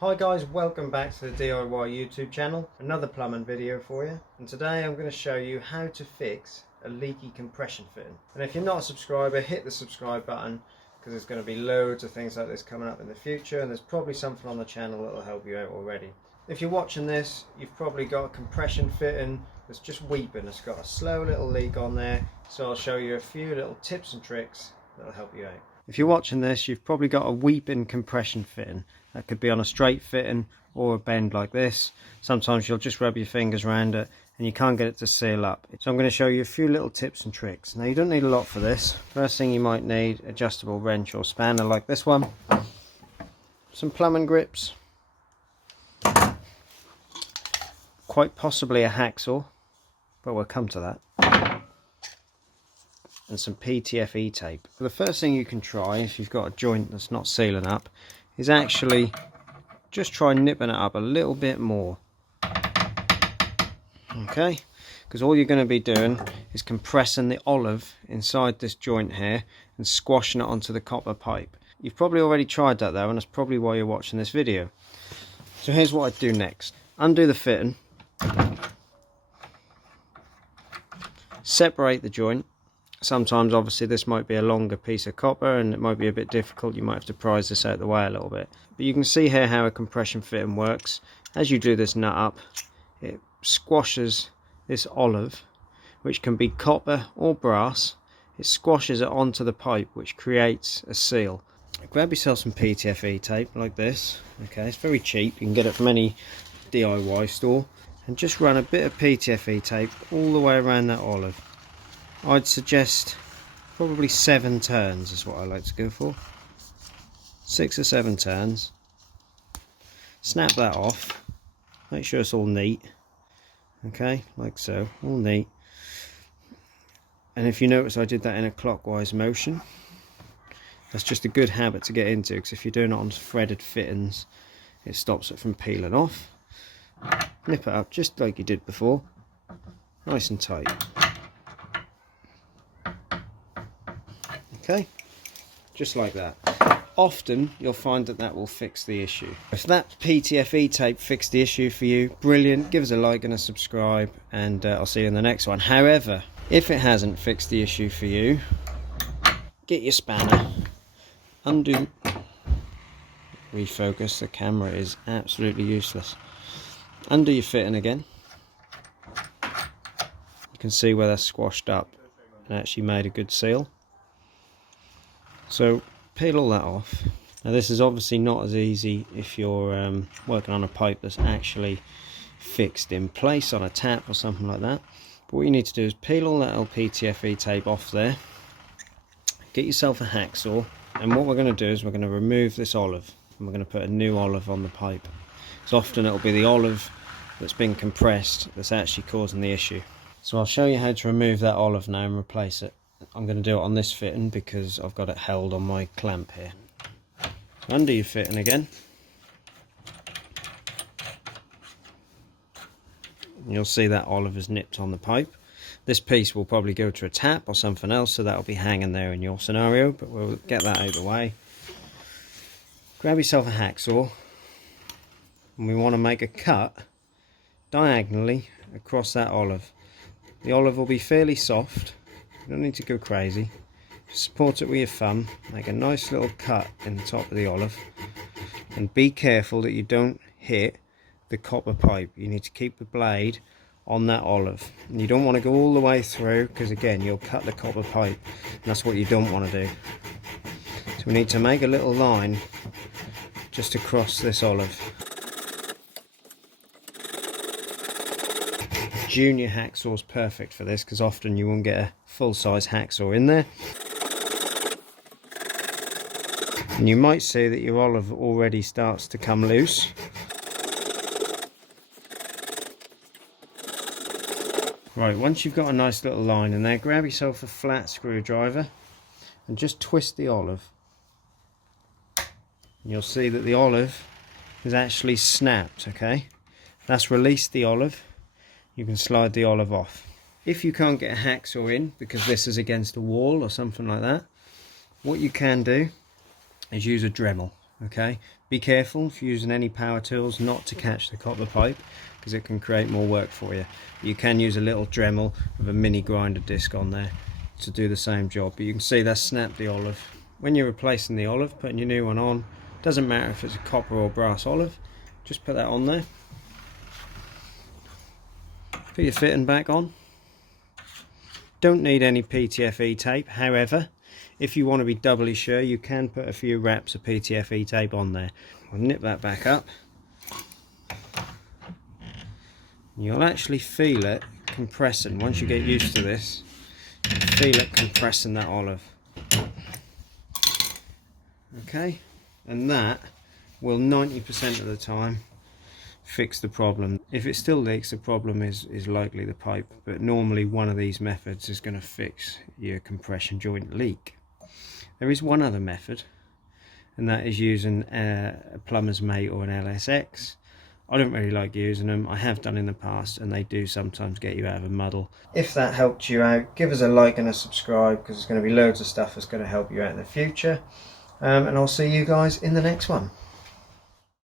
Hi guys, welcome back to the DIY YouTube channel. Another plumbing video for you. And today I'm going to show you how to fix a leaky compression fitting. And if you're not a subscriber, hit the subscribe button because there's going to be loads of things like this coming up in the future, and there's probably something on the channel that will help you out already. If you're watching this, you've probably got a compression fitting that's just weeping. It's got a slow little leak on there, so I'll show you a few little tips and tricks that'll help you out. If you're watching this, you've probably got a weeping compression fitting. That could be on a straight fitting or a bend like this. Sometimes you'll just rub your fingers around it and you can't get it to seal up. So I'm going to show you a few little tips and tricks. Now you don't need a lot for this. First thing you might need, adjustable wrench or spanner like this one. Some plumbing grips. Quite possibly a hacksaw, but we'll come to that. And some PTFE tape. The first thing you can try if you've got a joint that's not sealing up is actually just try nipping it up a little bit more. Okay, because all you're going to be doing is compressing the olive inside this joint here and squashing it onto the copper pipe. You've probably already tried that though, and that's probably why you're watching this video. So here's what I do next. Undo the fitting, separate the joint. Sometimes obviously this might be a longer piece of copper and it might be a bit difficult. You might have to prise this out of the way a little bit. But you can see here how a compression fitting works. As you do this nut up, it squashes this olive, which can be copper or brass. It squashes it onto the pipe, which creates a seal. Grab yourself some PTFE tape like this. Okay, it's very cheap. You can get it from any DIY store. And just run a bit of PTFE tape all the way around that olive. I'd suggest probably 7 turns is what I like to go for. 6 or 7 turns. Snap that off. Make sure it's all neat. Okay, like so, all neat. And if you notice I did that in a clockwise motion, that's just a good habit to get into, because if you're doing it on threaded fittings, it stops it from peeling off. Nip it up just like you did before, nice and tight. Okay, just like that. Often you'll find that that will fix the issue. If that PTFE tape fixed the issue for you, brilliant. Give us a like and a subscribe, and I'll see you in the next one. However, if it hasn't fixed the issue for you, get your spanner, undo, refocus. The camera is absolutely useless. Undo your fitting again. You can see where that's squashed up and actually made a good seal. So peel all that off. Now this is obviously not as easy if you're working on a pipe that's actually fixed in place on a tap or something like that. But what you need to do is peel all that old PTFE tape off there. Get yourself a hacksaw, and what we're going to do is we're going to remove this olive and we're going to put a new olive on the pipe. So often it'll be the olive that's been compressed that's actually causing the issue. So I'll show you how to remove that olive now and replace it. I'm going to do it on this fitting because I've got it held on my clamp here. So undo your fitting again. You'll see that olive is nipped on the pipe. This piece will probably go to a tap or something else, so that'll be hanging there in your scenario, but we'll get that out of the way. Grab yourself a hacksaw, and we want to make a cut diagonally across that olive. The olive will be fairly soft. You don't need to go crazy. Just support it with your thumb, make a nice little cut in the top of the olive, and be careful that you don't hit the copper pipe. You need to keep the blade on that olive, and you don't want to go all the way through, because again you'll cut the copper pipe, and that's what you don't want to do. So we need to make a little line just across this olive. Junior hacksaw is perfect for this, because often you won't get a full-size hacksaw in there. And you might see that your olive already starts to come loose. Right, once you've got a nice little line in there, grab yourself a flat screwdriver and just twist the olive. And you'll see that the olive is actually snapped, okay? That's released the olive. You can slide the olive off. If you can't get a hacksaw in because this is against a wall or something like that, what you can do is use a Dremel. Okay, be careful if you're using any power tools not to catch the copper pipe, because it can create more work for you. You can use a little Dremel with a mini grinder disc on there to do the same job, but you can see that's snapped the olive. When you're replacing the olive, putting your new one on, doesn't matter if it's a copper or brass olive, just put that on there. Put your fitting back on. Don't need any PTFE tape, however, if you want to be doubly sure, you can put a few wraps of PTFE tape on there. I'll nip that back up. You'll actually feel it compressing. Once you get used to this, you'll feel it compressing that olive. Okay, and that will 90% of the time fix the problem. If it still leaks, the problem is likely the pipe, but normally one of these methods is going to fix your compression joint leak. There is one other method, and that is using a plumber's mate or an LSX. I don't really like using them. I have done in the past, and they do sometimes get you out of a muddle. If that helped you out, give us a like and a subscribe, because there's going to be loads of stuff that's going to help you out in the future. And I'll see you guys in the next one.